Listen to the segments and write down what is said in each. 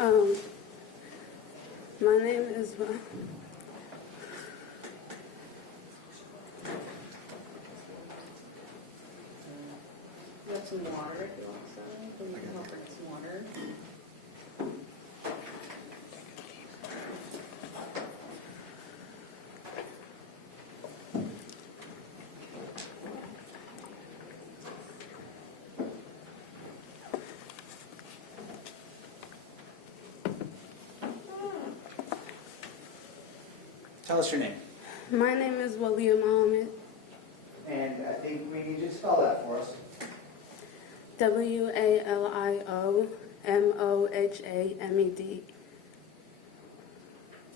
Um, my name is. You have some water if you want some. Can you help bring some water? Tell us your name. My name is Walio Mohamed. And I think we need you to spell that for us. WALIOMOHAMED.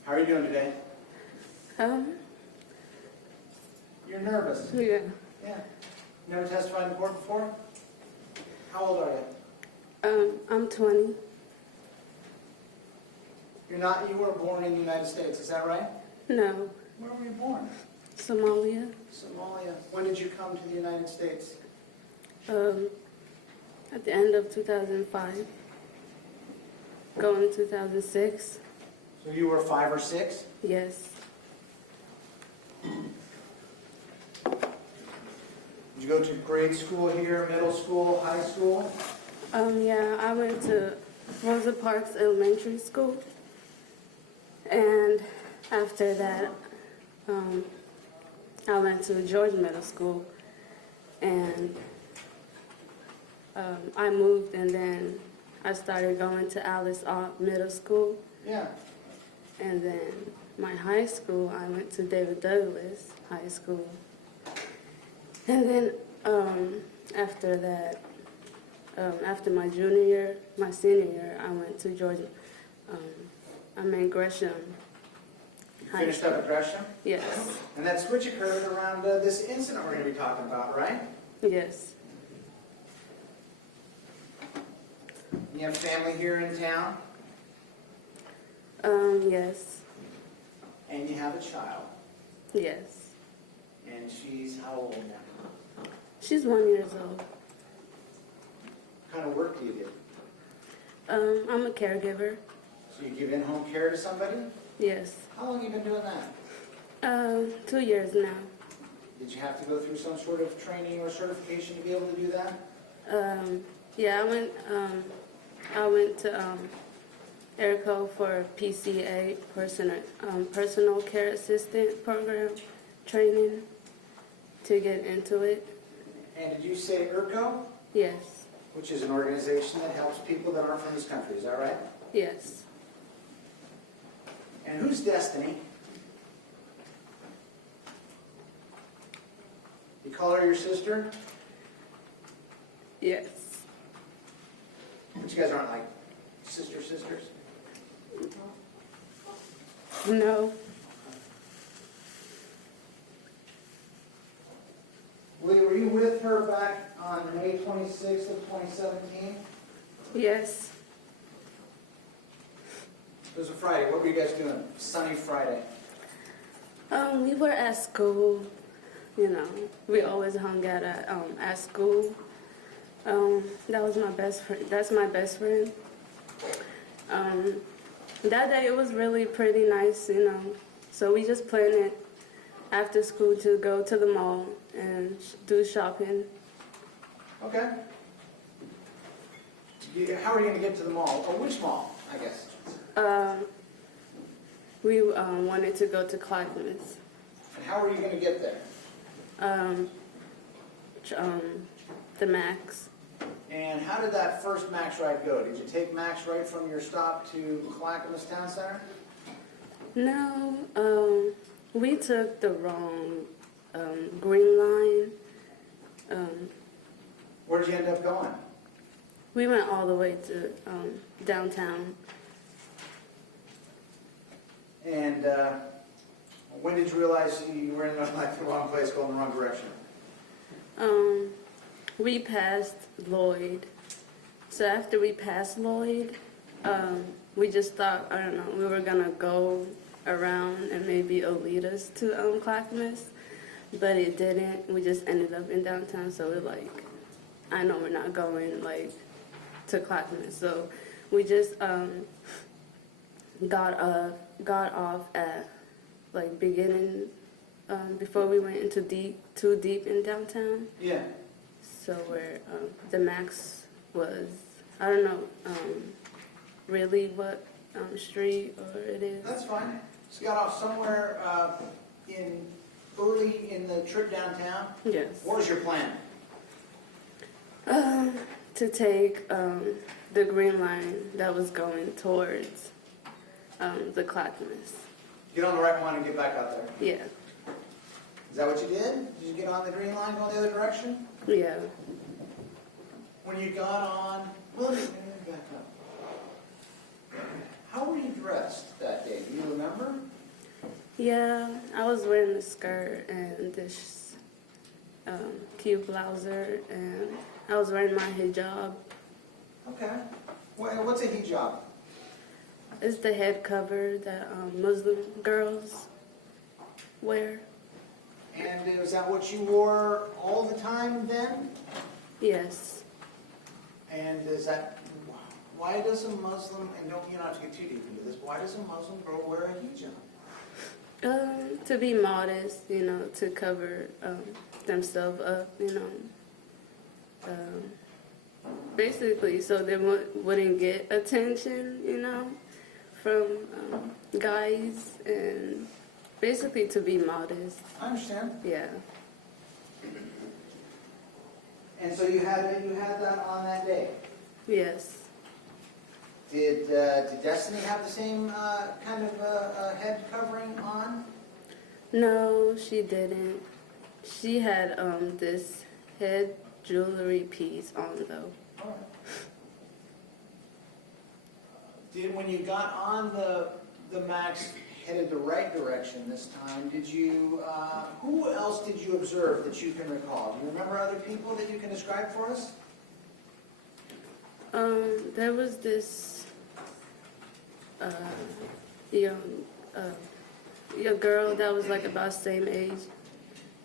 How are you doing today? You're nervous. Yeah. Yeah. Never testified in court before? How old are you? I'm 20. You were born in the United States, is that right? No, Where were you born? Somalia. Somalia. When did you come to the United States? At the end of 2005, going 2006. So you were 5 or 6? Yes. Did you go to grade school here, middle school, high school? Yeah, I went to Rosa Parks Elementary School, and after that, I went to George Middle School, and I moved, and then I started going to Alice Middle School, Yeah. and then my high school, I went to David Douglas High School, and then after that, after my senior year, I went to Georgia. Gresham. Finished up at Gresham? Yes. And that switch occurred around this incident we're going to be talking about, right? Yes. You have family here in town, Yes. and you have a child. Yes. And she's how old now? She's 1 year old. What kind of work do you do? I'm a caregiver. So you give in-home care to somebody? Yes. How long have you been doing that? 2 years now. Did you have to go through some sort of training or certification to be able to do that? Yeah, I went to ERCO for PCA, personal care assistant program training to get into it. And did you say ERCO? Yes. Which is an organization that helps people that aren't from this country, is that right? Yes. And who's Destinee? You call her your sister? Yes. But you guys aren't like sisters? No. Willie, were you with her back on May 26th of 2017? Yes. It was a Friday. What were you guys doing? Sunny Friday. We were at school. You know, we always hung out at school. That was my best friend. That's my best friend. That day it was really pretty nice, you know. So we just planned it after school to go to the mall and do shopping. Okay. How are you going to get to the mall? Or which mall, I guess? We wanted to go to Clackamas. And how are you going to get there? The Max. And how did that first Max ride go? Did you take Max right from your stop to Clackamas Town Center? No, we took the wrong green line. Where'd you end up going? We went all the way to downtown. And when did you realize you were in the wrong place, going the wrong direction? We passed Lloyd. So after we passed Lloyd, we just thought, I don't know, we were gonna go around and maybe it'll lead us to Clackamas, but it didn't. We just ended up in downtown, so we're like, I know we're not going like to Clackamas. So we just got off at like beginning before we went into too deep in downtown. Yeah. So where the max was, I don't know really what street or it is. That's fine. So you got off somewhere early in the trip downtown? Yes. What was your plan? To take the green line that was going towards the Clackamas. Get on the right one and get back out there. Yeah. Is that what you did? Did you get on the green line going the other direction? Yeah. When you got on, well, let me back up. How were you dressed that day? Do you remember? Yeah, I was wearing a skirt and this cute blouser, and I was wearing my hijab. Okay. What's a hijab? It's the head cover that Muslim girls wear. And is that what you wore all the time then? Yes. And is that, why does a Muslim, and you don't have to get too deep into this, but why does a Muslim girl wear a hijab? To be modest, you know, to cover themselves up, you know. Basically, so they wouldn't get attention, you know, from guys, and basically to be modest. I understand. Yeah. And so you had that on that day. Yes. Did Destinee have the same kind of head covering on? No, she didn't. She had this head jewelry piece on though. All right. When you got on the Max headed the right direction this time, did you, who else did you observe that you can recall? Do you remember other people that you can describe for us? There was this young girl that was like about the same age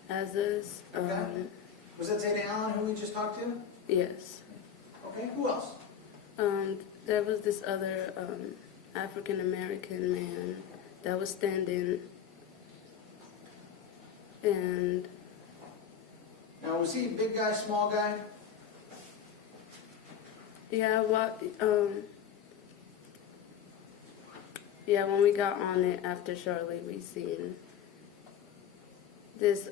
as us. Okay. Was that Zeta Allen who we just talked to? Yes. Okay, who else? There was this other African American man that was standing, and Now, was he a big guy, small guy? yeah, when we got on it after shortly, we seen this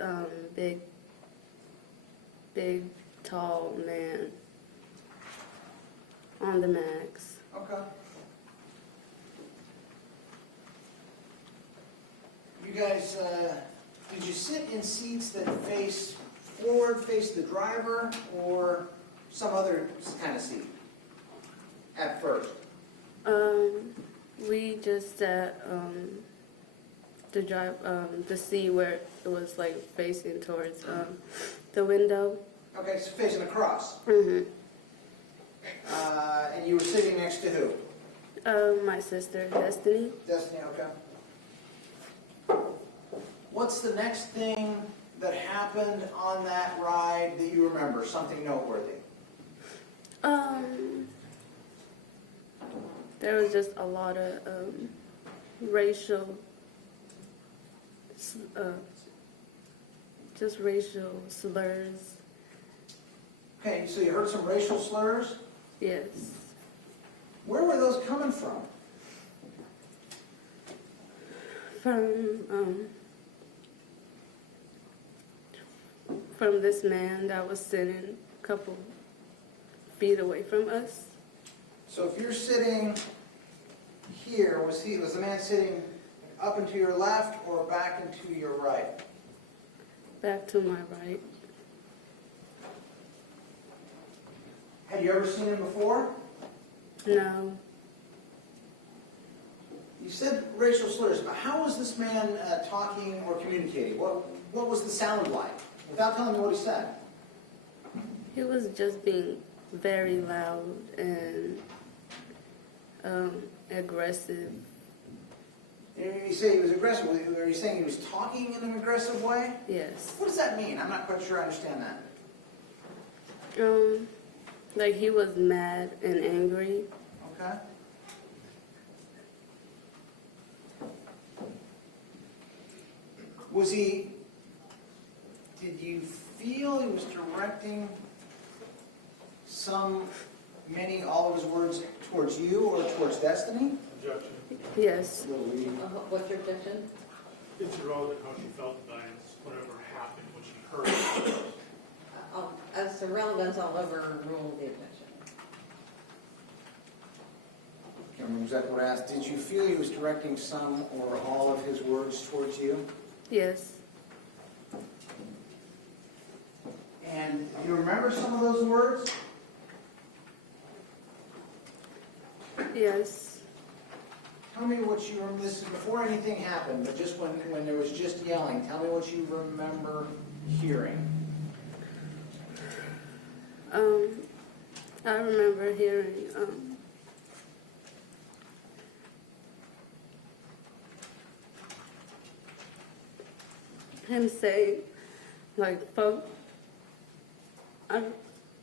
big, tall man on the Max. Okay. You guys, did you sit in seats that face forward, face the driver, or some other kind of seat at first? We just sat to see where it was like facing towards the window. Okay, so facing across. Mm-hmm. And you were sitting next to who? My sister, Destinee. Destinee, okay. What's the next thing that happened on that ride that you remember? Something noteworthy? There was just a lot of racial slurs. Okay, so you heard some racial slurs? Yes. Where were those coming from? From this man that was sitting a couple feet away from us. So if you're sitting here, was the man sitting up and to your left or back and to your right? Back to my right. Had you ever seen him before? No. You said racial slurs, but how was this man talking or communicating? What was the sound like? Without telling me what he said. He was just being very loud and aggressive. You say he was aggressive. Are you saying he was talking in an aggressive way? Yes. What does that mean? I'm not quite sure I understand that. Like he was mad and angry. Okay. Was he, did you feel he was directing many, all of his words towards you or towards Destinee? Objection. Yes. What's your objection? It's irrelevant how she felt about it. It's whatever happened, what she heard. As to relevance, I'll overrule the objection. I can't remember exactly what I asked. Did you feel he was directing some or all of his words towards you? Yes. And do you remember some of those words? Yes. Tell me what you remember. This is before anything happened, but just when there was just yelling. Tell me what you remember hearing. I remember hearing him say, like, "Fuck." Am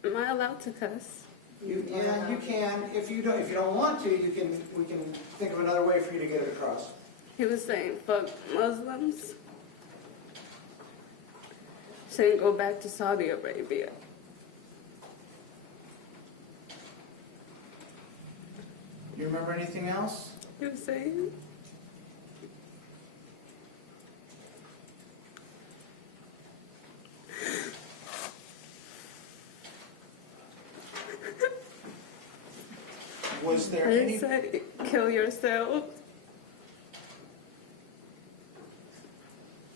I allowed to cuss? Yeah, you can. If you don't want to, we can think of another way for you to get it across. He was saying, "Fuck Muslims." Saying, "Go back to Saudi Arabia." You remember anything else? He was saying, Was there he any? said, "Kill yourself."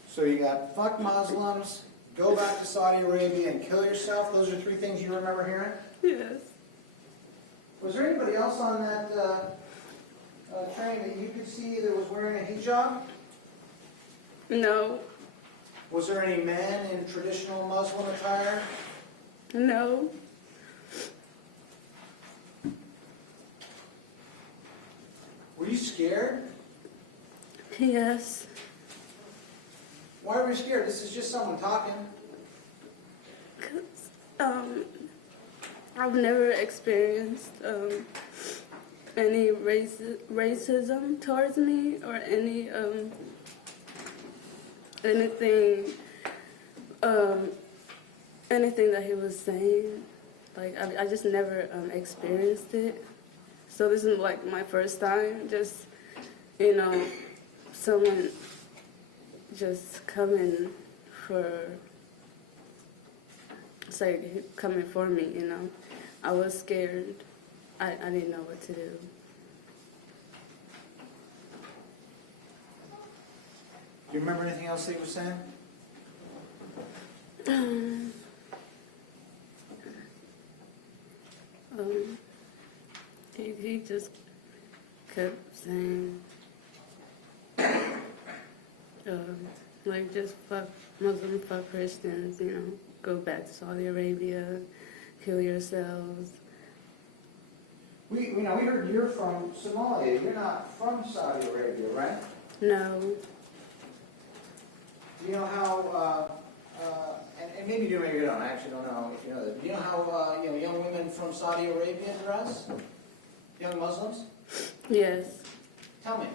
So you got fuck Muslims, go back to Saudi Arabia, and kill yourself. Those are three things you remember hearing. Yes. Was there anybody else on that train that you could see that was wearing a hijab? No. Was there any men in traditional Muslim attire? No. Were you scared? Yes. Why were you scared? This is just someone talking. 'Cause, I've never experienced any racism towards me or any anything that he was saying. Like I just never experienced it. So this is like my first time. Just someone just coming for me. I was scared. I didn't know what to do. Do you remember anything else that he was saying? He just kept saying, like, just fuck Muslim, fuck Christians, go back to Saudi Arabia, kill yourselves. We heard you're from Somalia. You're not from Saudi Arabia, right? No. Do you know how, and maybe you do, maybe you don't, I actually don't know if you know that. Do you know how young women from Saudi Arabia dress? Young Muslims? Yes. Tell me.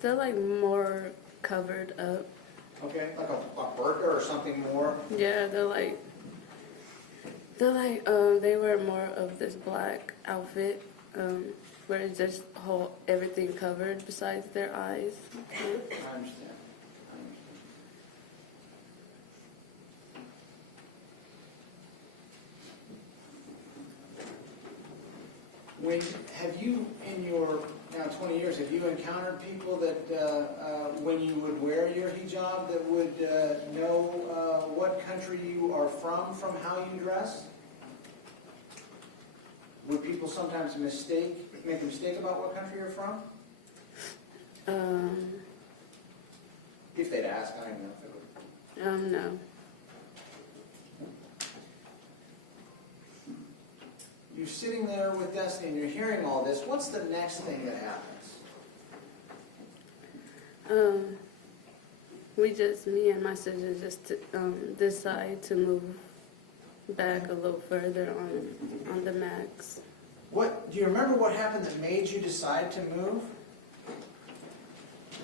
They're like more covered up. Okay, like a burqa or something more? Yeah, they wear more of this black outfit, where it's just everything covered besides their eyes. I understand. Have you, in your now 20 years, have you encountered people that, when you would wear your hijab, that would know what country you are from how you dress? Would people sometimes make a mistake about what country you're from? If they'd ask, I don't know if they would. No. You're sitting there with Destinee and you're hearing all this. What's the next thing that happens? Me and my sister just decide to move back a little further on the max. Do you remember what happened that made you decide to move?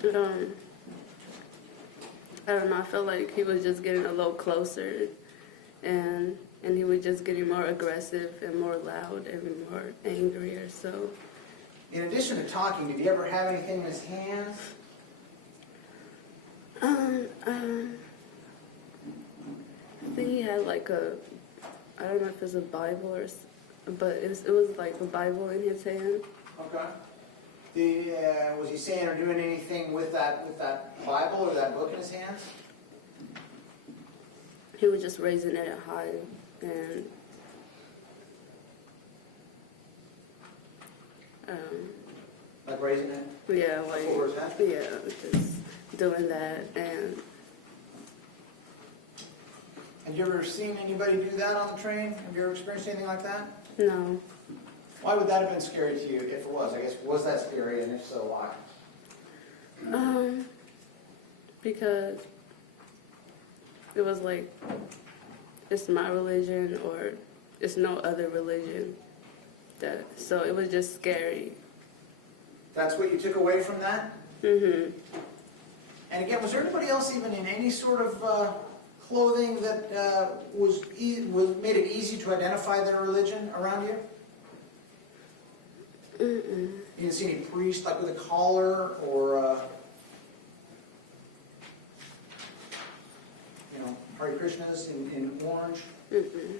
Um, I don't know. I felt like he was just getting a little closer, and he was just getting more aggressive and more loud and more angrier. So, In addition to talking, did he ever have anything in his hands? I think he had like I don't know if it's a Bible but it was like a Bible in his hand. Okay. Was he saying or doing anything with that Bible or that book in his hands? He was just raising it high and Like raising it? yeah, like Over his head? yeah, just doing that. And Have you ever seen anybody do that on the train? Have you ever experienced anything like that? no, Why would that have been scary to you, if it was? I guess, was that scary, and if so, why? because it was like it's my religion or it's no other religion. So it was just scary. That's what you took away from that? Mhm. And again, was there anybody else even in any sort of clothing that made it easy to identify their religion around you? Mm-mm. You didn't see any priest like with a collar or, Hare Krishnas in orange? Mm-mm.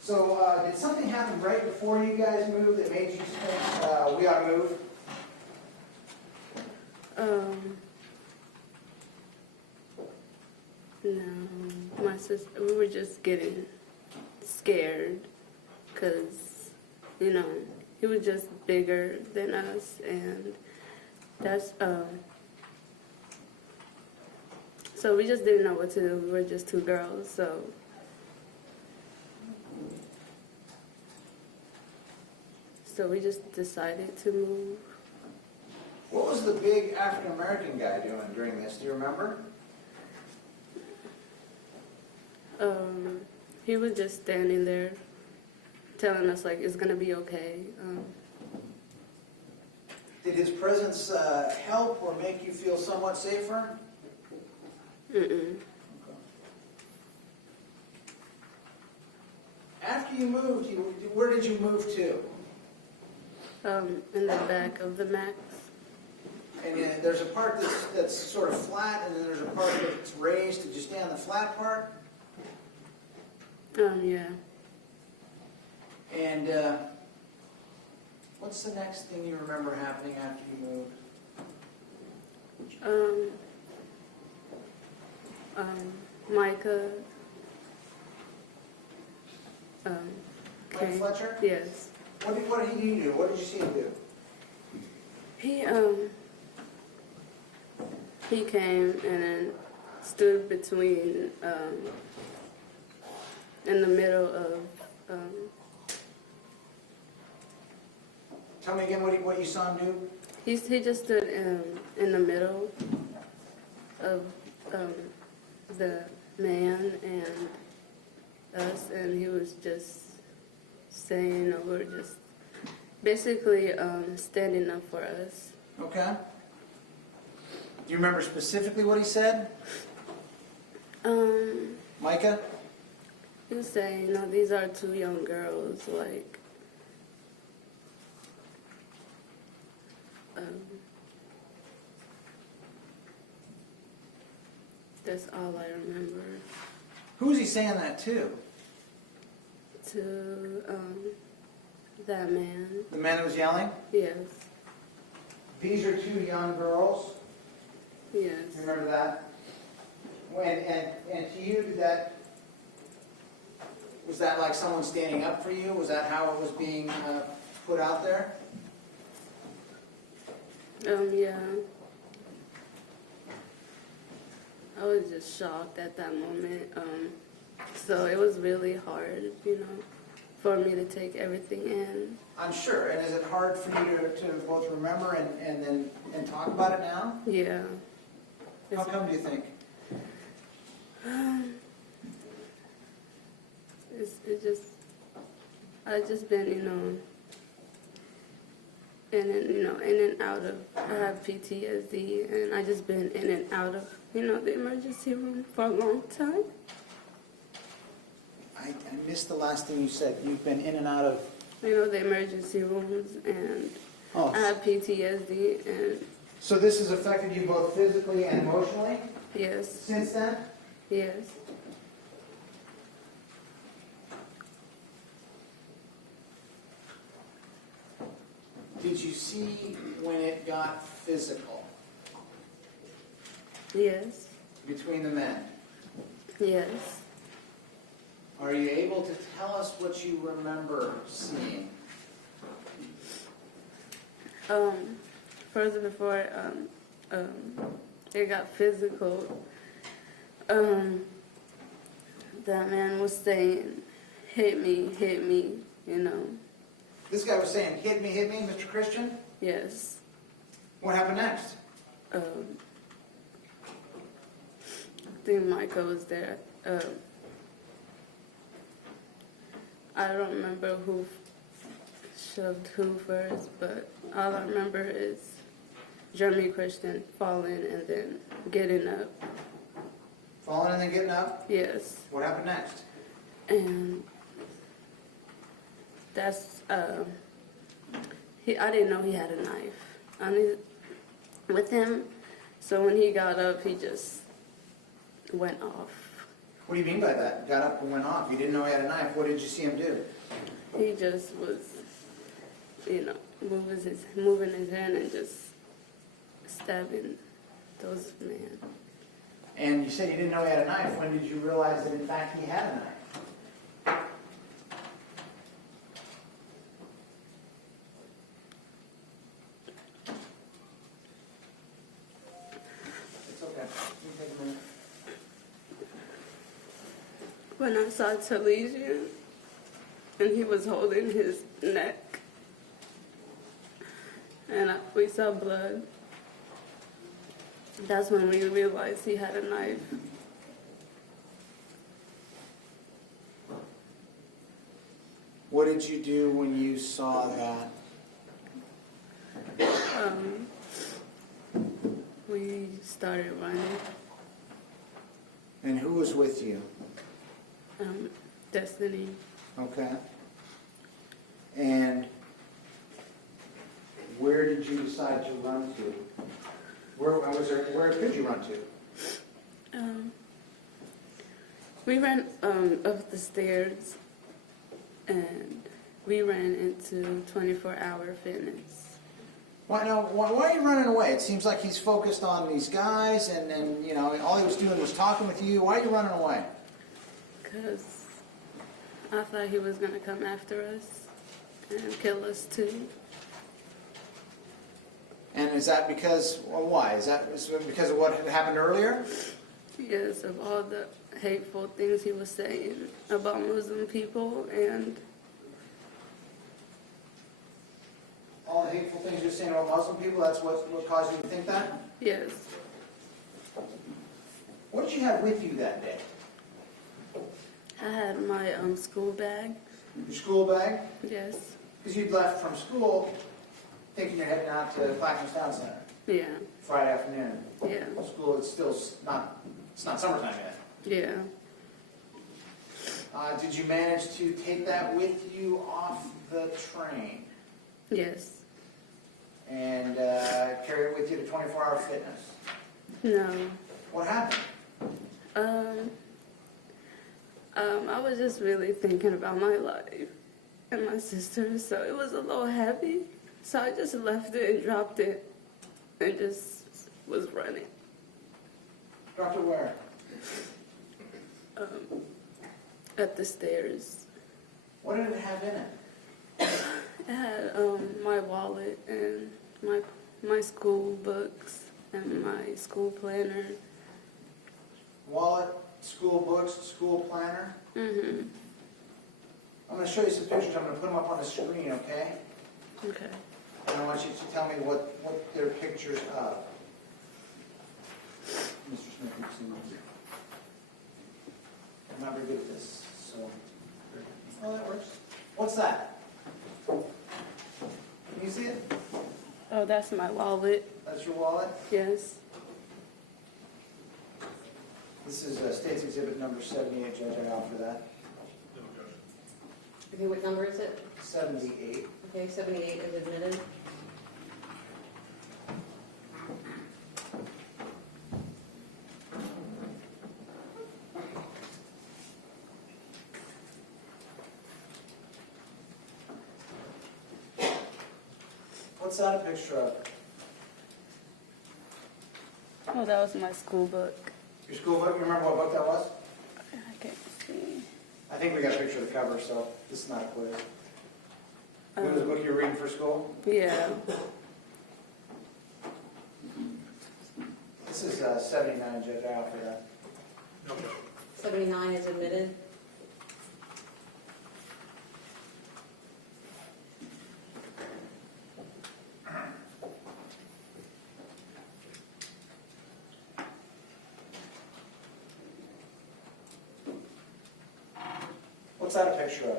So did something happen right before you guys moved that made you think we ought to move? No, my sister, we were just getting scared because, he was just bigger than us, and that's, so we just didn't know what to do. We were just two girls, so we just decided to move. What was the big African American guy doing during this? Do you remember? He was just standing there telling us, like, it's going to be okay. Did his presence help or make you feel somewhat safer? Mm-mm. After you moved, where did you move to? In the back of the Max. And there's a part that's sort of flat, and then there's a part that's raised. Did you stay on the flat part? Yeah. And what's the next thing you remember happening after you moved? Micah. Mike Fletcher? Yes. What did he do? What did you see him do? He came and then stood between, in the middle of, Tell me again what you saw him do. he just stood in the middle of the man and us, and he was just saying, we're just basically standing up for us. Okay. Do you remember specifically what he said? Micah? He was saying, these are two young girls, like, that's all I remember. Who was he saying that to? To that man. The man that was yelling? Yes. These are two young girls. Yes. You remember that? And to you, was that like someone standing up for you? Was that how it was being put out there? Yeah. I was just shocked at that moment. So it was really hard, for me to take everything in. I'm sure. And is it hard for you to both remember and talk about it now? Yeah. How come, do you think? It's just, I've just been, And then, in and out of, I have PTSD, and I just been in and out of, the emergency room for a long time. I missed the last thing you said. You've been in and out of... The emergency rooms, and Oh. I have PTSD, and So this has affected you both physically and emotionally yes, since then? yes. Did you see when it got physical Yes, between the men? yes. Are you able to tell us what you remember seeing? Further before it got physical, that man was saying, hit me, This guy was saying, hit me, Mr. Christian? Yes. What happened next? I think Micah was there. I don't remember who shoved who first, but all I remember is Jeremy Christian falling and then getting up. Falling and then getting up? Yes. What happened next? And that's, I didn't know he had a knife with him. So when he got up, he just went off. What do you mean by that? Got up and went off. You didn't know he had a knife. What did you see him do? He just was, moving his hand and just stabbing those men. And you said you didn't know he had a knife. When did you realize that in fact he had a knife? It's okay. You take a minute. When I saw Talesian and he was holding his neck and we saw blood, that's when we realized he had a knife. What did you do when you saw that? We started running. And who was with you? Destinee. Okay. And where did you decide to run to? Where could you run to? We ran up the stairs and we ran into 24-hour fitness. Why are you running away? It seems like he's focused on these guys and all he was doing was talking with you. Why are you running away? Because I thought he was going to come after us and kill us too. And is that because, well, why? Is it because of what had happened earlier? Yes, of all the hateful things he was saying about Muslim people and All the hateful things you're saying about Muslim people, that's what caused you to think that? yes. What did you have with you that day? I had my school bag. Your school bag? Yes. Because you'd left from school thinking you're heading out to Clackamas Town Center Yeah. Friday afternoon. Yeah. School, it's not summertime yet. Yeah. Did you manage to take that with you off the train Yes. and carry it with you to 24-hour fitness? No. What happened? I was just really thinking about my life and my sister, so it was a little heavy. So I just left it and dropped it and just was running. Dropped it where? At the stairs. What did it have in it? It had my wallet and my school books and my school planner. Wallet, school books, school planner. Mm-hmm. I'm going to show you some pictures. I'm going to put them up on the screen, okay? Okay. And I want you to tell me what they're pictures of. Mr. Smith, you've seen these. I'm not very good at this, so. Oh, that works. What's that? Can you see it? Oh, that's my wallet. That's your wallet? Yes. This is State's Exhibit number 78, Judge. I offer that. No objection. Okay, what number is it? 78. Okay, 78 is admitted. What's that a picture of? Oh, that was my school book. Your school book? You remember what book that was? I can't see. I think we got a picture of the cover, so this is not a quiz. What was the book you were reading for school? Yeah. This is 79, Judge. I offer that. No objection. 79 is admitted. What's that a picture of?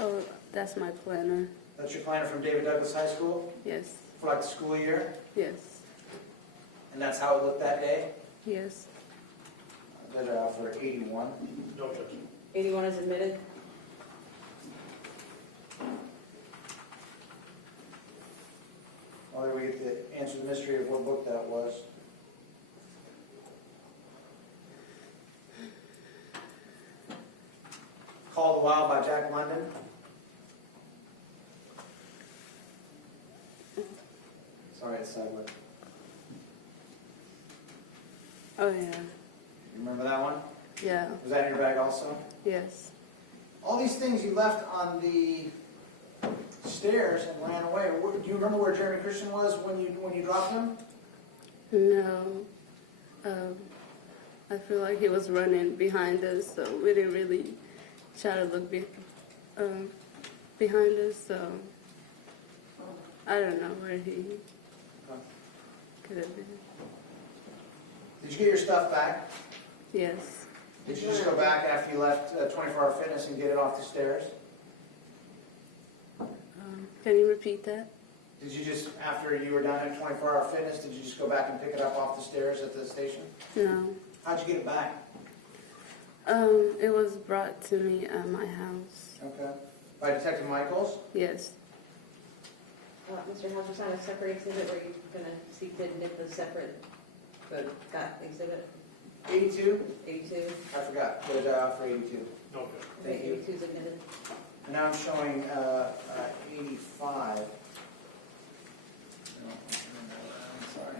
Oh, that's my planner. That's your planner from David Douglas High School Yes. for like the school year? Yes. And that's how it looked that day? Yes. Judge, I offer 81. No objection. 81 is admitted. Well, there we get to answer the mystery of what book that was. Call the Wild by Jack London. Sorry, it's sideways. Oh, yeah. You remember that one? Yeah. Was that in your bag also? Yes. All these things you left on the stairs and ran away. Do you remember where Jeremy Christian was when you dropped him? No. I feel like he was running behind us, so we didn't really try to look behind us, so I don't know where he could have been. Did you get your stuff back? Yes. Did you just go back after you left 24-Hour Fitness and get it off the stairs? Can you repeat that? Did you just, after you were done at 24-Hour Fitness, did you just go back and pick it up off the stairs at the station? No. How'd you get it back? It was brought to me at my house. Okay. By Detective Michaels? Yes. Mr. House, was that a separate exhibit where you're going to seek to admit the separate, that exhibit? 82? 82? I forgot. Judge, I offer 82. No objection. Thank you. 82 is admitted. And now I'm showing 85. No, I'm sorry.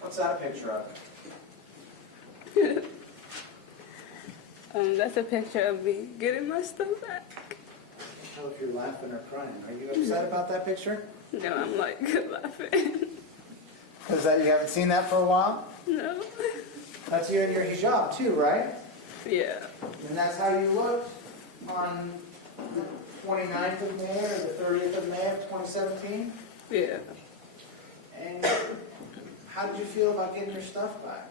What's that a picture of? That's a picture of me getting my stuff back. Tell if you're laughing or crying. Are you upset about that picture? No, I'm like laughing. Because you haven't seen that for a while? No. That's you in your hijab too, right? Yeah. And that's how you looked on the 29th of May or the 30th of May of 2017? Yeah. And how did you feel about getting your stuff back?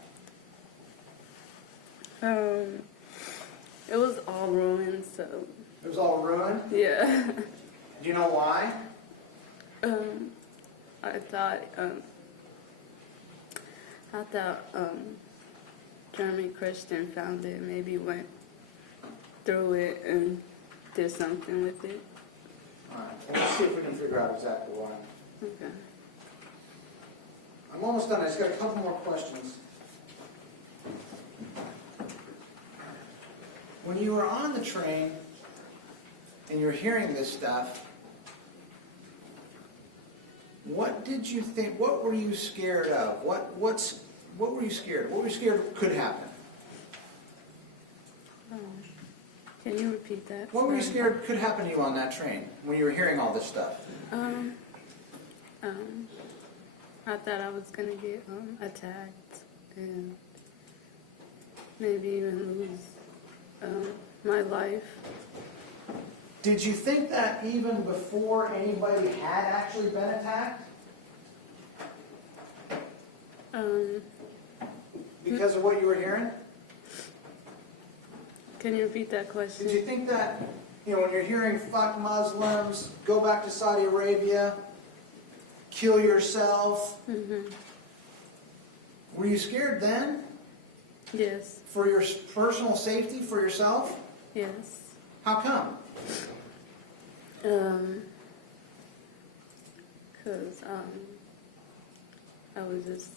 It was all ruined, so It was all ruined? yeah. Do you know why? I thought Jeremy Christian found it, maybe went through it and did something with it. All right, well, let's see if we can figure out exactly why. Okay. I'm almost done. I just got a couple more questions. When you were on the train and you're hearing this stuff, what did you think? What were you scared of? What were you scared of? What were you scared could happen? Can you repeat that? What were you Sorry. scared could happen to you on that train when you were hearing all this stuff? I thought I was gonna get attacked and maybe even lose my life. Did you think that even before anybody had actually been attacked? Um, Because of what you were hearing? can you repeat that question? Did you think that, when you're hearing fuck Muslims, go back to Saudi Arabia, kill yourself, were you scared then? Yes, For your personal safety, for yourself? yes. How come? Cause I was just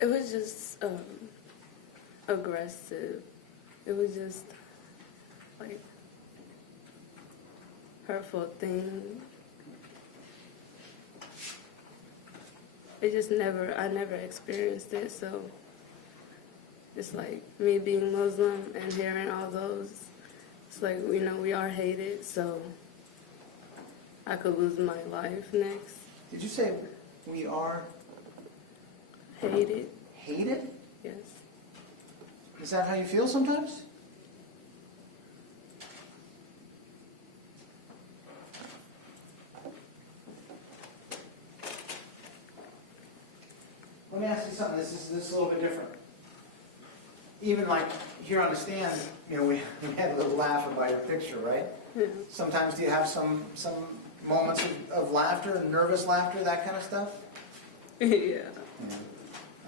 it was just aggressive. It was just like hurtful thing. I never experienced it, so it's like me being Muslim and hearing all those, it's like, we are hated, so I could lose my life next. Did you say we are Hated, hated? yes. Is that how you feel sometimes? Let me ask you something. This is a little bit different. Even like here on the stand, we had a little laugh about your picture, right? Yeah. Sometimes do you have some moments of laughter, nervous laughter, that kind of stuff? Yeah. Yeah,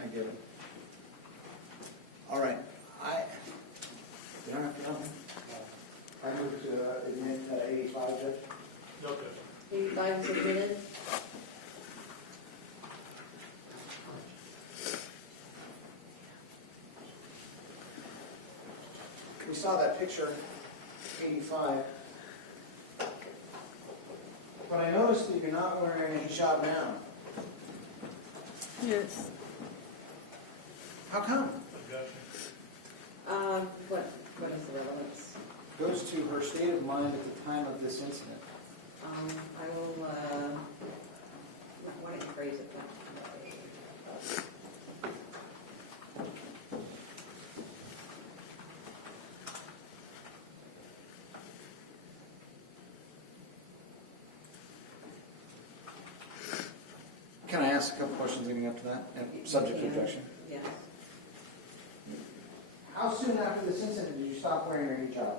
I get it. All right, you don't have to help me. I move to admit 85, Judge. Okay. 85 is admitted. We saw that picture, 85. But I noticed that you're not wearing a hijab now. Yes. How come? I got you. What is the relevance? Goes to her state of mind at the time of this incident. I will, why don't you phrase it that? Can I ask a couple questions leading up to that? Subject to objection. Yes. How soon after this incident did you stop wearing your hijab?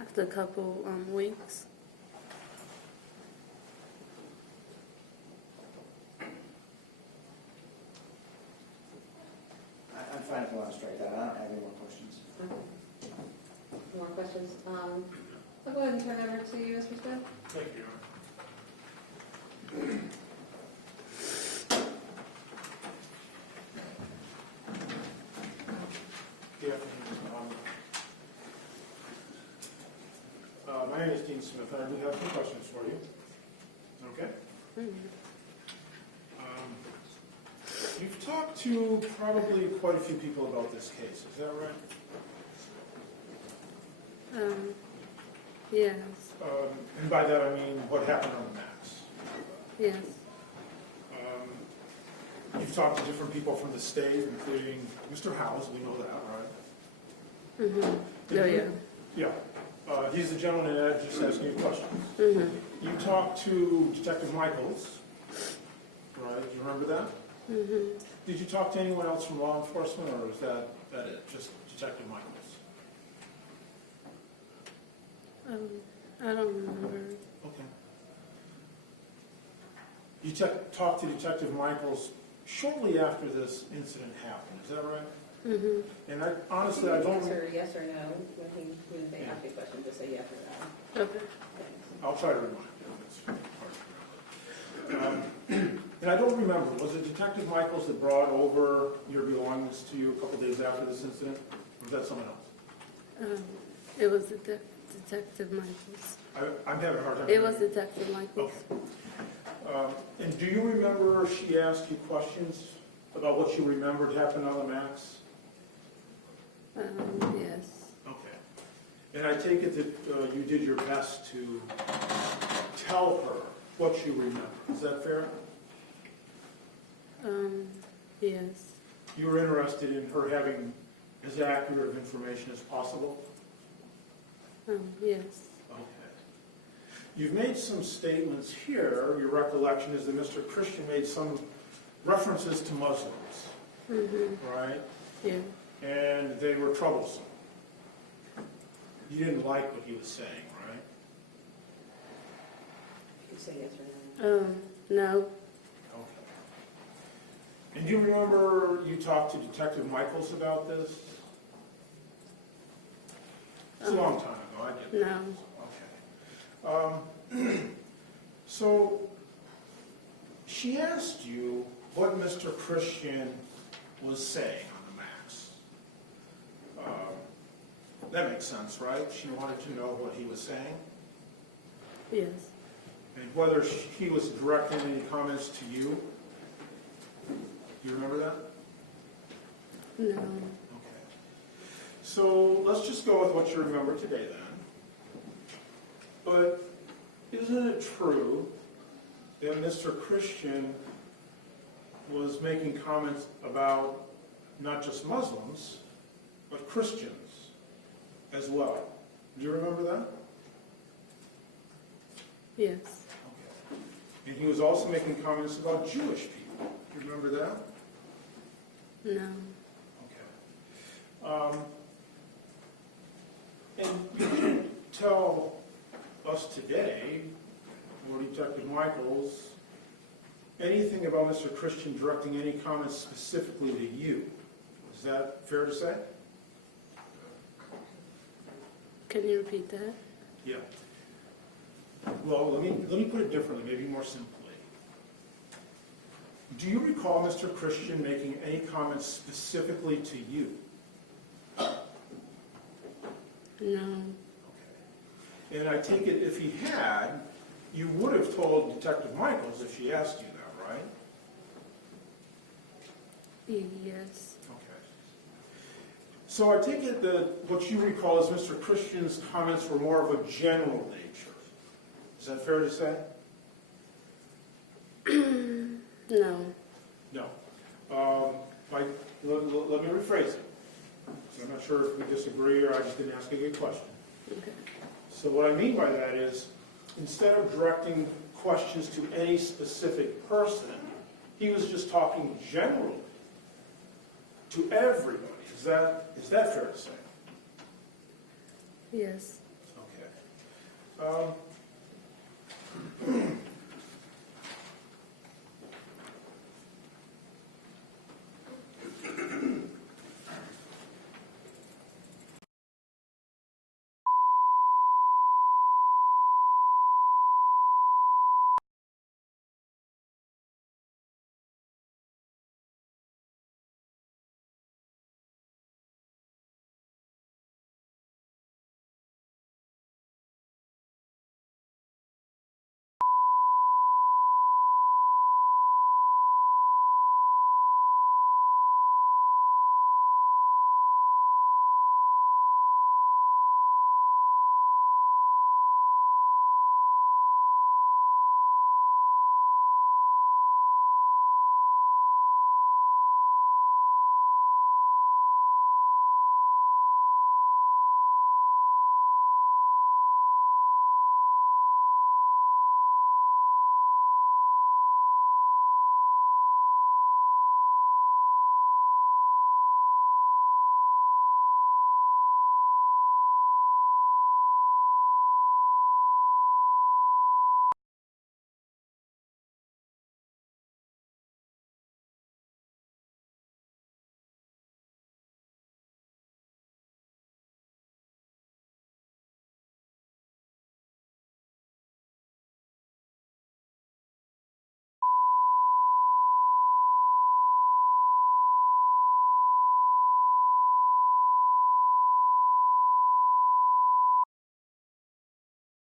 After a couple weeks. I'm fine if you want to strike that. I don't have any more questions. Okay. More questions? I'll go ahead and turn it over to you, Mr. Smith. Thank you, Your Honor. Good afternoon. My name is Dean Smith, and I do have some questions for you. Okay? You've talked to probably quite a few people about this case, is that right? Yes. And by that I mean what happened on the max. Yes. You've talked to different people from the state, including Mr. Howes, we know that, right? Oh, yeah. Yeah. He's the gentleman that just asking you questions. You talked to Detective Michaels, right? Do you remember that? Did you talk to anyone else from law enforcement, or was that it, just Detective Michaels? I don't remember. Okay. You talked to Detective Michaels shortly after this incident happened, is that right? And honestly, I don't... Answer yes or no when they ask you questions, just say yes or no. Okay. I'll try to remind you. And I don't remember, was it Detective Michaels that brought over your belongings to you a couple days after this incident? Or was that someone else? It was Detective Michaels. I'm having a hard time. It was Detective Michaels. Okay. And do you remember she asked you questions about what you remembered happened on the max? Yes. Okay. And I take it that you did your best to tell her what you remember. Is that fair? Yes. You were interested in her having as accurate of information as possible? Yes. Okay. You've made some statements here. Your recollection is that Mr. Christian made some references to Muslims, right? Yeah. And they were troublesome. You didn't like what he was saying, right? You can say yes or no. No. Okay. And do you remember you talked to Detective Michaels about this? It's a long time ago, I get that. No. Okay. So, she asked you what Mr. Christian was saying on the max. That makes sense, right? She wanted to know what he was saying? Yes. And whether he was directing any comments to you? Do you remember that? No. Okay. So let's just go with what you remember today then. But isn't it true that Mr. Christian was making comments about not just Muslims, but Christians as well? Do you remember that? Yes. Okay. And he was also making comments about Jewish people. Do you remember that? No. Okay. And you didn't tell us today, or Detective Michaels, anything about Mr. Christian directing any comments specifically to you. Is that fair to say? Can you repeat that? Yeah. Well, let me put it differently, maybe more simply. Do you recall Mr. Christian making any comments specifically to you? No. Okay. And I take it if he had, you would have told Detective Michaels if she asked you that, right? Yes. Okay. So I take it that what you recall as Mr. Christian's comments were more of a general nature. Is that fair to say? No. No. Let me rephrase it. I'm not sure if we disagree or I just didn't ask a good question. Okay. So what I mean by that is, instead of directing questions to any specific person, he was just talking generally to everybody. Is that fair to say? Yes. Okay.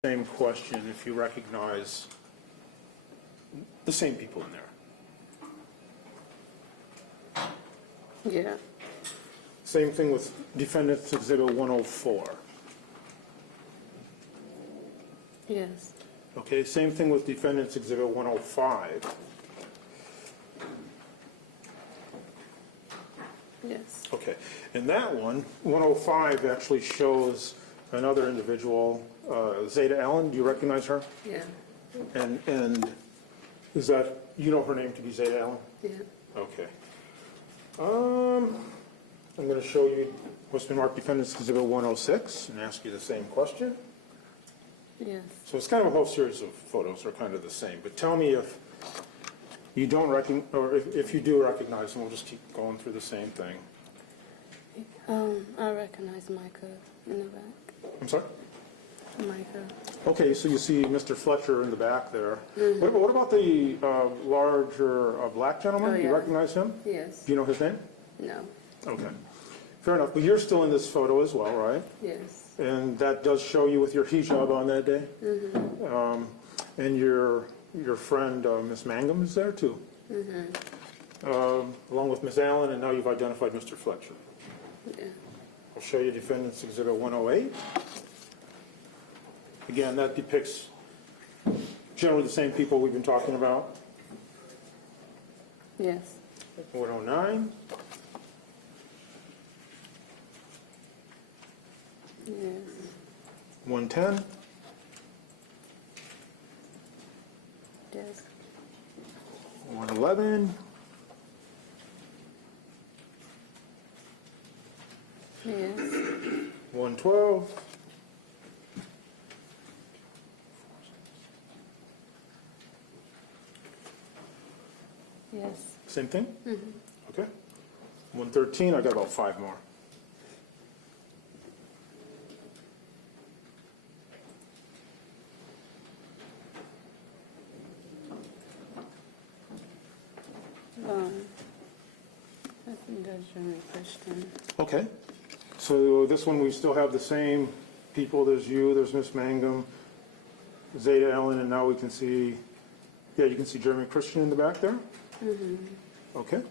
Same question, if you recognize the same people in there. Yeah. Same thing with Defendant's Exhibit 104. Yes. Okay, same thing with Defendant's Exhibit 105. Yes. Okay, and that one, 105, actually shows another individual, Zeta Allen. Do you recognize her? Yeah. And is that, you know her name to be Zeta Allen? Yeah. Okay. I'm going to show you what's been marked Defendant's Exhibit 106 and ask you the same question. Yes. So it's kind of a whole series of photos are kind of the same, but tell me if you don't recognize, or if you do recognize them, we'll just keep going through the same thing. I recognize Micah in the back. I'm sorry? Micah. Okay, so you see Mr. Fletcher in the back there. What about the larger black gentleman? Oh, Do you yeah. recognize him? Yes. Do you know his name? No. Okay. Fair enough. But you're still in this photo as well, right? Yes. And that does show you with your hijab on that day? And your friend, Miss Mangum, is there too? Along with Miss Allen, and now you've identified Mr. Fletcher. Yeah. I'll show you Defendant's Exhibit 108. Again, that depicts generally the same people we've been talking about. Yes. 109. Yes. 110. Yes. 111. Yes. 112. Yes. Same thing? Okay. 113, I got about 5 more. I think that's your question. Okay. So this one, we still have the same people. There's you, there's Miss Mangum, Zeta Ellen, and now we can see, yeah, you can see Jeremy Christian in the back there? Okay.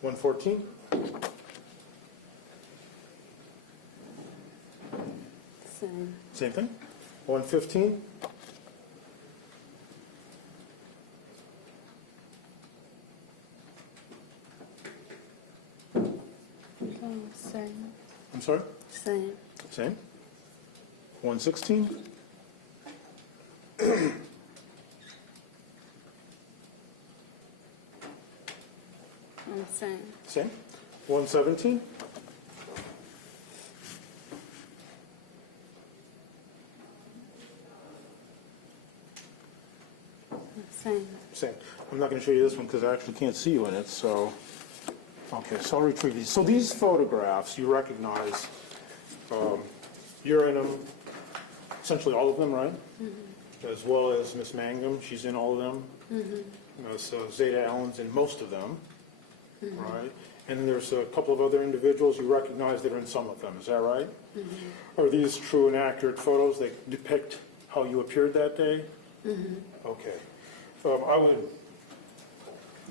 114? Same. Same thing. 115? Same. I'm sorry? Same. Same. 116? Same. Same. 117? Same. Same. I'm not going to show you this one because I actually can't see you in it, so. Okay, so I'll retrieve these. So these photographs, you recognize, you're in them, essentially all of them, right? As well as Miss Mangum, she's in all of them. So Zeta Allen's in most of them, right? And then there's a couple of other individuals you recognize that are in some of them, is that right? Are these true and accurate photos that depict how you appeared that day? Okay. I would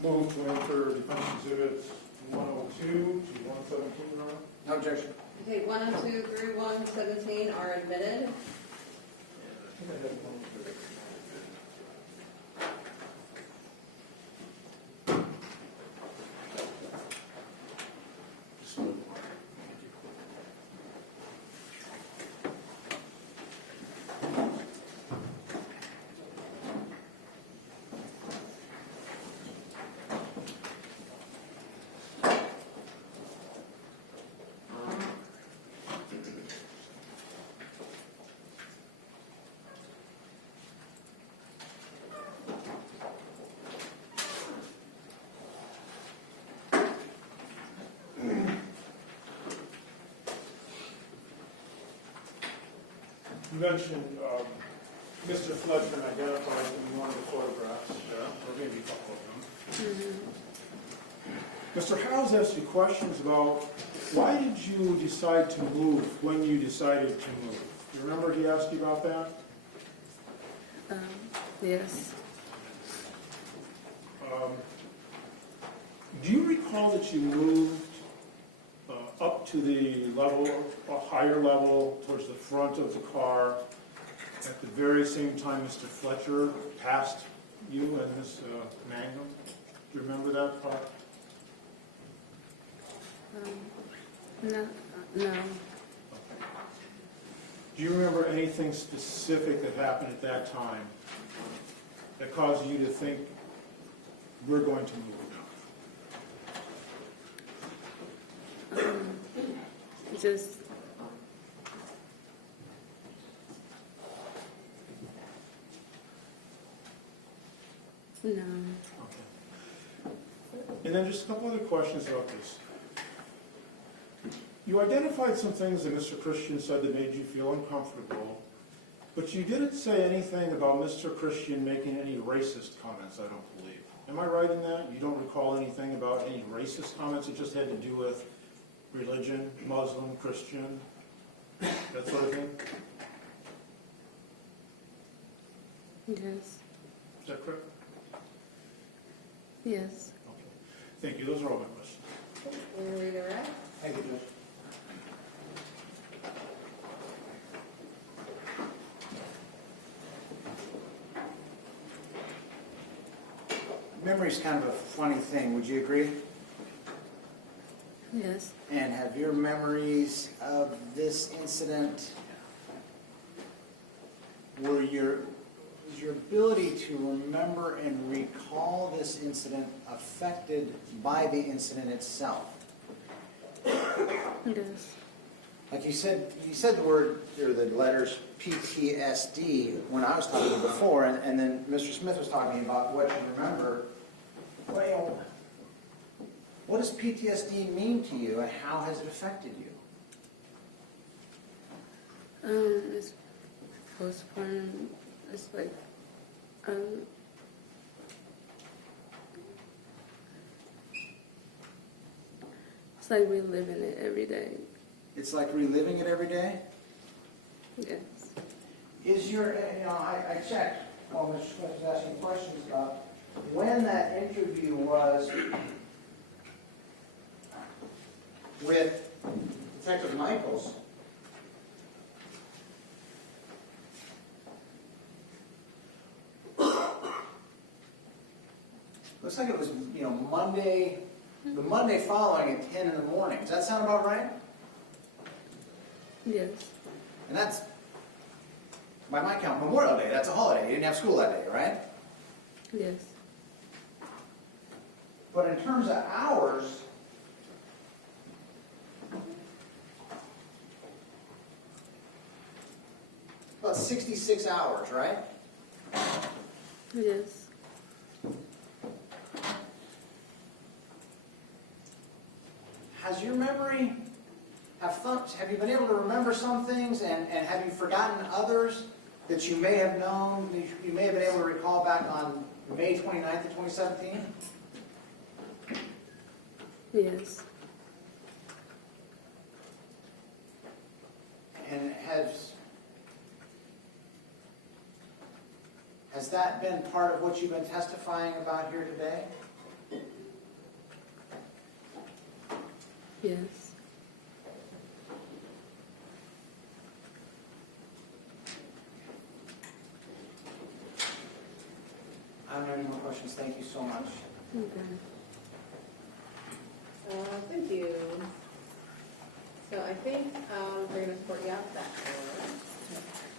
move to enter defense exhibits 102 to 117, Your Honor. No objection. Okay, 102 through 117 are admitted. You mentioned Mr. Fletcher identified in one of the photographs, or maybe a couple of them. Mr. Howes asked you questions about why did you decide to move when you decided to move? You remember he asked you about that? Yes. Do you recall that you moved up to the level, a higher level, towards the front of the car at the very same time Mr. Fletcher passed you and Miss Mangum? Do you remember that part? No. No. Do you remember anything specific that happened at that time that caused you to think we're going to move now? Just no. Okay. And then just a couple other questions about this. You identified some things that Mr. Christian said that made you feel uncomfortable, but you didn't say anything about Mr. Christian making any racist comments, I don't believe. Am I right in that? You don't recall anything about any racist comments? It just had to do with religion, Muslim, Christian, that sort of thing? Yes. Is that correct? Yes. Okay. Thank you. Those are all my questions. We're gonna read it right? Thank you, Judge. Memory's kind of a funny thing, would you agree? Yes. And have your memories of this incident, was your ability to remember and recall this incident affected by the incident itself? Yes. Like you said the word, or the letters PTSD when I was talking before, and then Mr. Smith was talking about what you remember. Well, what does PTSD mean to you, and how has it affected you? It's postpartum. It's like, it's like reliving it every day. It's like reliving it every day? Yes. Is your, I checked while Mr. Smith was asking questions about when that interview was with Detective Michaels. Looks like it was, Monday, the Monday following at 10 in the morning. Does that sound about right? Yes. And that's, by my count, Memorial Day. That's a holiday. You didn't have school that day, right? Yes. But in terms of hours, about 66 hours, right? Yes. Has your memory, have you been able to remember some things, and have you forgotten others that you may have known, that you may have been able to recall back on May 29th of 2017? Yes. And has that been part of what you've been testifying about here today? Yes. I don't have any more questions. Thank you so much. Okay. Thank you. So I think we're going to support you out that door.